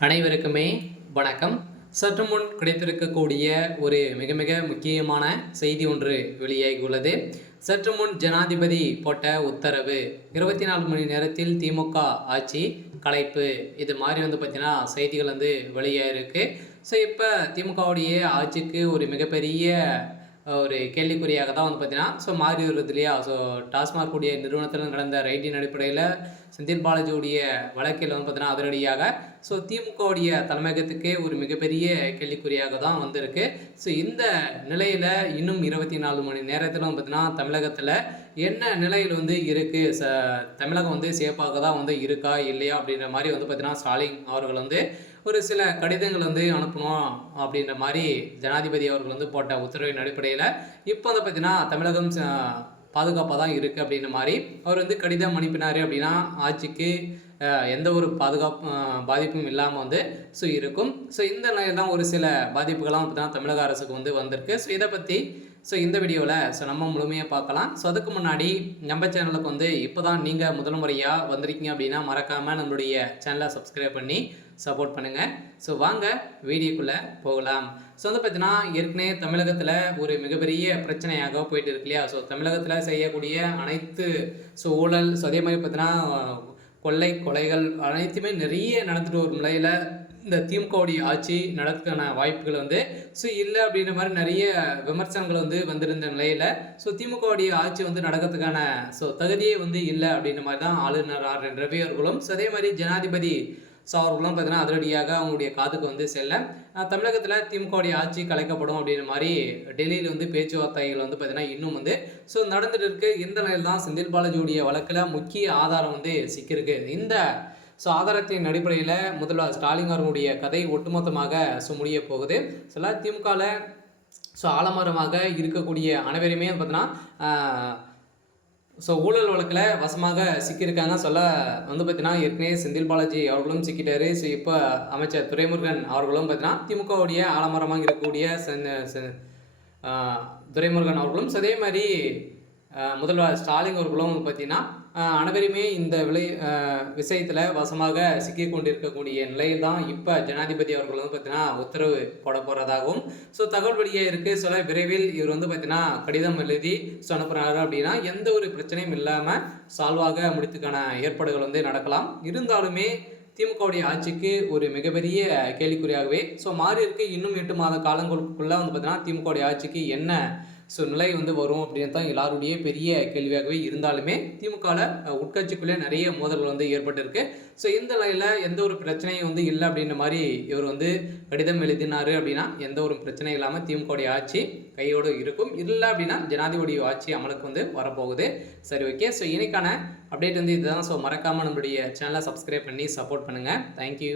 அனைவருக்குமே வணக்கம். சற்று முன் கிடைத்திருக்கக்கூடிய ஒரு மிக மிக முக்கியமான செய்தி ஒன்று வெளியாகியுள்ளது. சற்று முன் ஜனாதிபதி போட்ட உத்தரவு 24 மணி நேரத்தில் திமுக ஆட்சி கலைப்பு. இது மாதிரி பார்த்தீங்கன்னா செய்திகள் வெளியாயிருக்கு. ஸோ இப்போ திமுகவுடைய ஆட்சிக்கு ஒரு மிகப்பெரிய ஒரு கேள்விக்குறியாக தான் பார்த்தீங்கன்னா மாறி வருது இல்லையா? டாஸ்மாக் உடைய நிறுவனத்தில் நடந்த ரைடின் அடிப்படையில் செந்தில் பாலாஜியுடைய வழக்கில் பார்த்தீங்கன்னா அதிரடியாக திமுகவுடைய தலைமையகத்துக்கே ஒரு மிகப்பெரிய கேள்விக்குறியாக தான் வந்திருக்கு. இந்த நிலையில் இன்னும் 24 மணி நேரத்தில் பார்த்தீங்கன்னா தமிழகத்தில் என்ன நிலையில் இருக்குது, தமிழகம் சேஃபாக தான் இருக்கா இல்லையா அப்படின்ற மாதிரி பார்த்தீங்கன்னா ஸ்டாலின் அவர்கள் ஒரு சில கடிதங்கள் அனுப்பணும் அப்படின்ற மாதிரி ஜனாதிபதி அவர்கள் போட்ட உத்தரவின் அடிப்படையில் இப்போ பார்த்தீங்கன்னா தமிழகம் பாதுகாப்பாக தான் இருக்குது அப்படின்ற மாதிரி அவர் கடிதம் அனுப்பினார் அப்படின்னா ஆட்சிக்கு எந்த ஒரு பாதிப்பும் இல்லாமல் இருக்கும். இந்த நிலையில் தான் ஒரு சில பாதிப்புகள்லாம் பார்த்தீங்கன்னா தமிழக அரசுக்கு வந்திருக்கு. இதை பற்றி இந்த வீடியோவில் நம்ம முழுமையாக பார்க்கலாம். அதுக்கு முன்னாடி நம்ம சேனலுக்கு இப்போ தான் நீங்கள் முதல் முறையாக வந்திருக்கீங்க அப்படின்னா மறக்காமல் நம்மளுடைய சேனலை சப்ஸ்கிரைப் பண்ணி சப்போர்ட் பண்ணுங்கள். வாங்க வீடியோக்குள்ளே போகலாம். பார்த்தீங்கன்னா ஏற்கனவே தமிழகத்தில் ஒரு மிகப்பெரிய பிரச்சனையாக போயிட்டு இருக்கு இல்லையா? தமிழகத்தில் செய்யக்கூடிய அனைத்து ஊழல், அதே மாதிரி பார்த்தீங்கன்னா கொலைகள் அனைத்துமே நிறைய நடந்துட்டு வரும் நிலையில் இந்த திமுகவுடைய ஆட்சி நடத்துக்கான வாய்ப்புகள் இல்லை அப்படின்ற மாதிரி நிறைய விமர்சனங்கள் வந்திருந்த நிலையில் திமுகவுடைய ஆட்சி நடக்கிறதுக்கான தகுதியே இல்லை அப்படின்ற மாதிரி தான் ஆளுநர் ஆர் என் ரவி அவர்களும் அதே மாதிரி ஜனாதிபதி அவர்களும் பார்த்தீங்கன்னா அதிரடியாக அவங்களுடைய காதுக்கு செல்ல தமிழகத்தில் திமுகவுடைய ஆட்சி கலைக்கப்படும் அப்படின்ற மாதிரி டெல்லியில் பேச்சுவார்த்தைகள் பார்த்தீங்கன்னா இன்னும் நடந்துட்டு இருக்கு. இந்த நிலையில் தான் செந்தில் பாலாஜியுடைய வழக்கில் முக்கிய ஆதாரம் சிக்கியிருக்கு. இந்த ஆதாரத்தின் அடிப்படையில் முதல்வர் ஸ்டாலின் அவர்களுடைய கதை ஒட்டுமொத்தமாக முடிய போகுது. திமுகவில் ஆலமரமாக இருக்கக்கூடிய அனைவருமே பார்த்தீங்கன்னா ஊழல் வழக்கில் வசமாக சிக்கியிருக்காங்க. பார்த்தீங்கன்னா ஏற்கனவே செந்தில் பாலாஜி அவர்களும் சிக்கிட்டாரு. இப்போ அமைச்சர் துரைமுருகன் அவர்களும் பார்த்தீங்கன்னா திமுகவுடைய ஆலமரமாக இருக்கக்கூடிய துரைமுருகன் அவர்களும் அதே மாதிரி முதல்வர் ஸ்டாலின் அவர்களும் பார்த்தீங்கன்னா அனைவருமே இந்த விஷயத்தில் வசமாக சிக்கி கொண்டிருக்கக்கூடிய நிலையில் தான் இப்போ ஜனாதிபதி அவர்கள் பார்த்தீங்கன்னா உத்தரவு போட போகிறதாகவும் தகவல் வெளியே இருக்குது. விரைவில் இவர் பார்த்தீங்கன்னா கடிதம் எழுதி அனுப்புகிறாரு அப்படின்னா எந்த ஒரு பிரச்சனையும் இல்லாமல் சால்வாக முடித்துக்கான ஏற்பாடுகள் நடக்கலாம். இருந்தாலுமே திமுகவுடைய ஆட்சிக்கு ஒரு மிகப்பெரிய கேள்விக்குறியாகவே மாறி இருக்கு. இன்னும் 8 மாத காலங்களுக்குள்ள பார்த்தீங்கன்னா திமுகவுடைய ஆட்சிக்கு என்ன நிலை வரும் அப்படின்னு தான் எல்லாருடைய பெரிய கேள்வியாகவே இருந்தாலுமே திமுகவில் உட்கட்சிக்குள்ளே நிறைய மோதல்கள் ஏற்பட்டிருக்கு. இந்த நிலையில் எந்த ஒரு பிரச்சனையும் இல்லை அப்படின்ற மாதிரி இவர் கடிதம் எழுதினார் அப்படின்னா எந்த ஒரு பிரச்சனையும் இல்லாமல் திமுகவுடைய ஆட்சி கையோடு இருக்கும். இல்லை அப்படின்னா ஜனாதிபதி ஆட்சி அமலுக்கு வரப்போகுது. சரி, ஓகே. இன்னைக்கான அப்டேட் இதுதான். மறக்காமல் நம்மளுடைய சேனலை சப்ஸ்கிரைப் பண்ணி சப்போர்ட் பண்ணுங்கள். தேங்க்யூ.